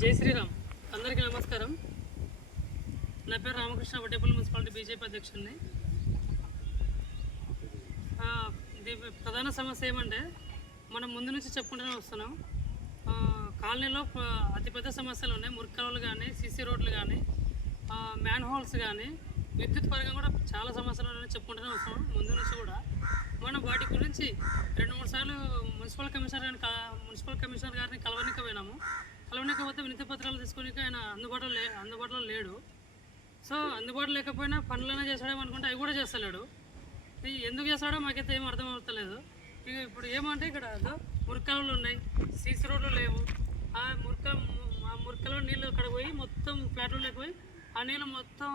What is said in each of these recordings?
జై శ్రీరామ్. అందరికీ నమస్కారం. నా పేరు రామకృష్ణ, వడ్డేపల్లి మున్సిపాలిటీ బీజేపీ అధ్యక్షుడిని. ప్రధాన సమస్య ఏమంటే మనం ముందు నుంచి చెప్పుకుంటూనే వస్తున్నాం. కాలనీలో అతిపెద్ద సమస్యలు ఉన్నాయి. మురికాలువలు కానీ, సీసీ రోడ్లు కానీ, మ్యాన్ హోల్స్ కానీ, విద్యుత్ పరంగా కూడా చాలా సమస్యలు ఉన్నాయని చెప్పుకుంటూనే వస్తున్నాం ముందు నుంచి కూడా. మనం వాటి గురించి 2-3 సార్లు మున్సిపల్ కమిషనర్ గారిని కలవనికపోయినాము. కలవనికపోతే వినతి పత్రాలు తీసుకొని ఆయన అందుబాటులో లేడు. సో అందుబాటులో లేకపోయినా పనులైనా చేస్తాడేమో అనుకుంటే అవి కూడా చేస్తలేడు. ఎందుకు చేస్తాడో మాకైతే ఏం అర్థం అవుతలేదు. ఇప్పుడు ఏమంటే ఇక్కడ మురికాలువలు ఉన్నాయి, సీసీ రోడ్లు లేవు. ఆ మురికలో నీళ్ళు అక్కడ పోయి మొత్తం ఫ్లాట్లు లేకపోయి ఆ నీళ్ళు మొత్తం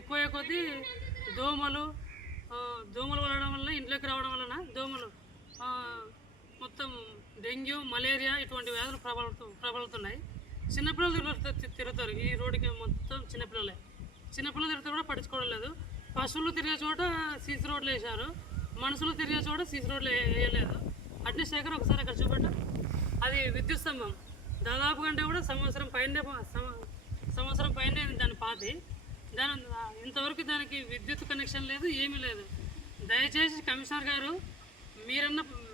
ఎక్కువ కొద్దీ దోమలు వలడం వల్ల, ఇంట్లోకి రావడం వలన దోమలు మొత్తం డెంగ్యూ, మలేరియా ఇటువంటి వ్యాధులు ప్రబలుతున్నాయి. చిన్నపిల్లలు తిరుగుతారు ఈ రోడ్డుకి, మొత్తం చిన్నపిల్లలు తిరుగుతూ కూడా పట్టించుకోవడం లేదు. పశువులు తిరిగే చోట సీసీ రోడ్లు వేశారు, మనుషులు తిరిగే చోట సీసీ రోడ్లు వేయలేదు. అట్నీ శేఖర్ ఒకసారి అక్కడ చూపెట్టు. అది విద్యుత్ స్తంభం దాదాపు కంటే కూడా సంవత్సరం పైన దాని పాతి. ఇంతవరకు దానికి విద్యుత్ కనెక్షన్ లేదు, ఏమీ లేదు. దయచేసి కమిషనర్ గారు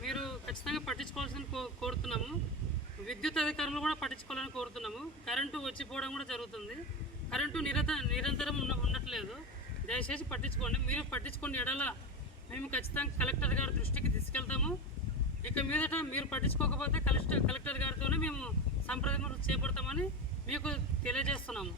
మీరు ఖచ్చితంగా పట్టించుకోవాల్సిన కోరుతున్నాము. విద్యుత్ అధికారులు కూడా పట్టించుకోవాలని కోరుతున్నాము. కరెంటు వచ్చిపోవడం కూడా జరుగుతుంది. కరెంటు నిరంతరం ఉండట్లేదు. దయచేసి పట్టించుకోండి. మీరు పట్టించుకోండి ఎడల మేము ఖచ్చితంగా కలెక్టర్ గారి దృష్టికి తీసుకెళ్తాము. ఇక మీదట మీరు పట్టించుకోకపోతే కలెక్టర్ గారితోనే మేము సంప్రదింపులు చేపడతామని మీకు తెలియజేస్తున్నాము.